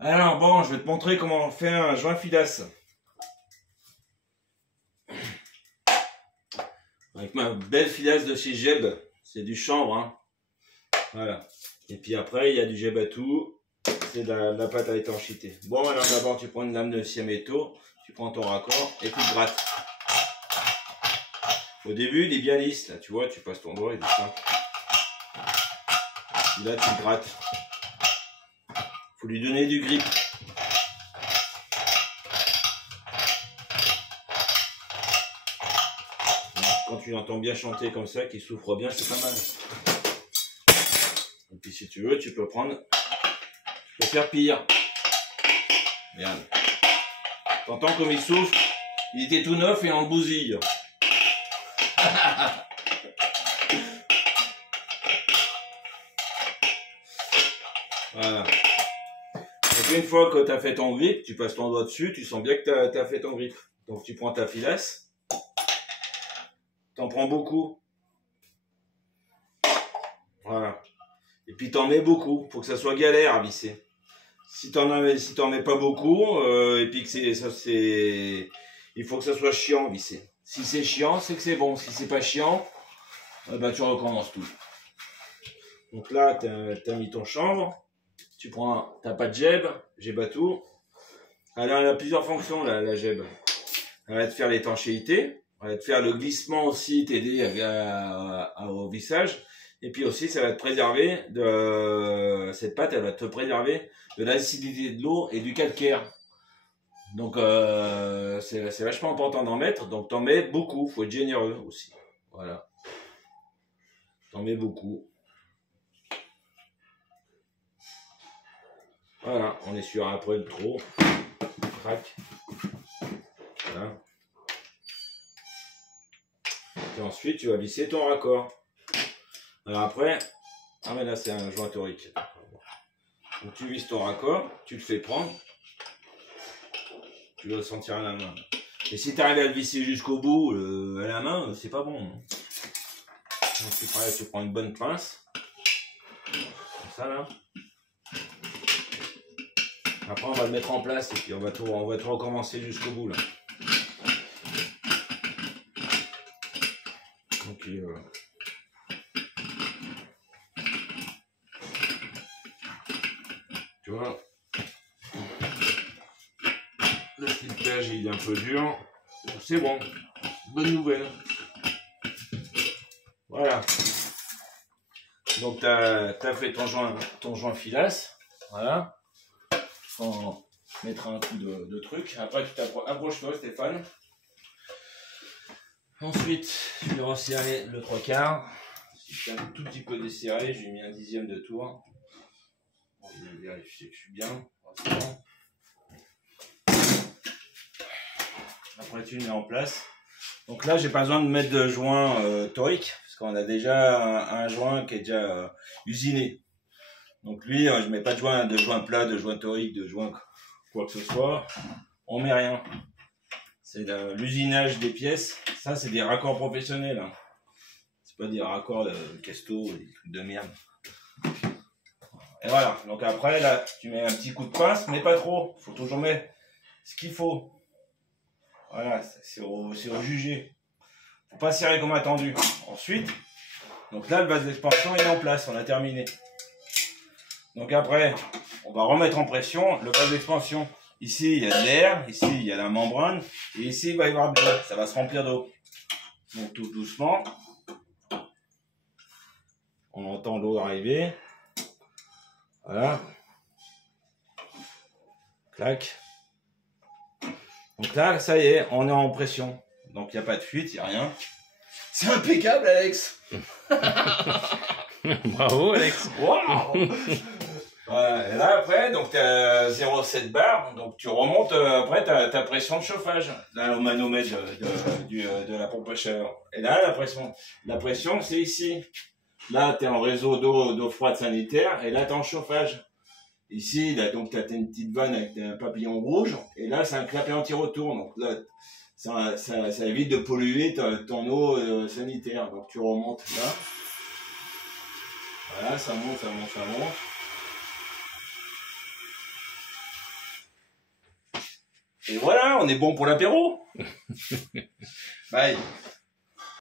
Alors bon, je vais te montrer comment on fait un joint filasse. Avec ma belle filasse de chez Jeb. C'est du chanvre, hein. Voilà. Et puis après, il y a du Jebatou. C'est de la pâte à étanchéité. Bon, alors d'abord, tu prends une lame de scie à métaux. Tu prends ton raccord et tu te grattes. Au début, il est bien lisse. Là, tu vois, tu passes ton doigt, il est simple. Et là, tu grattes. Faut lui donner du grip. Quand tu l'entends bien chanter comme ça, qu'il souffre bien, c'est pas mal. Et puis si tu veux, tu peux prendre, tu peux faire pire. Regarde. T'entends comme il souffle? Il était tout neuf et en bousille. Voilà. Donc une fois que tu as fait ton grip, tu passes ton doigt dessus, tu sens bien que tu as fait ton grip. Donc tu prends ta filasse, t'en prends beaucoup. Voilà. Et puis t'en mets beaucoup, faut que ça soit galère à visser. Si t'en mets pas beaucoup, et puis que il faut que ça soit chiant à visser. Si c'est chiant, c'est que c'est bon. Si c'est pas chiant, bah tu recommences tout. Donc là, t'as mis ton chanvre. Tu prends ta pâte Jebatou. Elle a plusieurs fonctions, la Jeb. Elle va te faire l'étanchéité. Elle va te faire le glissement aussi, t'aider au vissage. Et puis aussi, ça va te préserver cette pâte, elle va te préserver de l'acidité de l'eau et du calcaire. Donc, c'est vachement important d'en mettre. Donc, t'en mets beaucoup. Faut être généreux aussi. Voilà. T'en mets beaucoup. Voilà, on est sûr après le trop. Crac. Voilà. Et ensuite, tu vas visser ton raccord. Alors après, ah mais là c'est un joint torique. Donc tu visses ton raccord, tu le fais prendre. Tu dois le sentir à la main. Et si tu arrives à le visser jusqu'au bout à la main, c'est pas bon. Donc tu prends une bonne pince. Comme ça là. Après on va le mettre en place et puis on va tout recommencer jusqu'au bout là. Ok, voilà. Tu vois, le filetage il est un peu dur. C'est bon, bonne nouvelle. Voilà. Donc tu as fait ton joint filasse. Voilà. On mettra un coup de truc. Après, tu approches-toi, Stéphane. Ensuite, je vais resserrer le 3/4. Si je suis un tout petit peu desserré, j'ai mis un 10e de tour. Bon, je vais vérifier que je suis bien. Après, tu le mets en place. Donc là, j'ai pas besoin de mettre de joint torique, parce qu'on a déjà un joint qui est déjà usiné. Donc lui, je mets pas de joint plat, de joint torique, de joint quoi que ce soit. On met rien. C'est l'usinage des pièces. Ça, c'est des raccords professionnels. Hein. C'est pas des raccords de Casto, des trucs de merde. Et voilà. Donc après, là, tu mets un petit coup de pince, mais pas trop. Faut toujours mettre ce qu'il faut. Voilà, c'est au jugé. Faut pas serrer comme attendu. Ensuite, donc là, le vase d'expansion est en place. On a terminé. Donc après, on va remettre en pression le vase d'expansion. Ici, il y a de l'air. Ici, il y a la membrane. Et ici, il va y avoir de l'eau. Ça va se remplir d'eau. Donc tout doucement. On entend l'eau arriver. Voilà. Clac. Donc là, ça y est, on est en pression. Donc il n'y a pas de fuite, il n'y a rien. C'est impeccable, Alex. Bravo, Alex. Waouh. Voilà. Et là, après, donc tu as 0,7 bar. Donc tu remontes après ta pression de chauffage. Là, au manomètre de la pompe à chaleur. Et là, la pression, c'est ici. Là, tu es en réseau d'eau froide sanitaire. Et là, tu es en chauffage. Ici, là, donc, tu as une petite vanne avec un papillon rouge. Et là, c'est un clapet anti-retour. Donc là, ça évite de polluer ton eau sanitaire. Donc tu remontes là. Voilà, ça monte, ça monte, ça monte. Et voilà, on est bon pour l'apéro. Bye.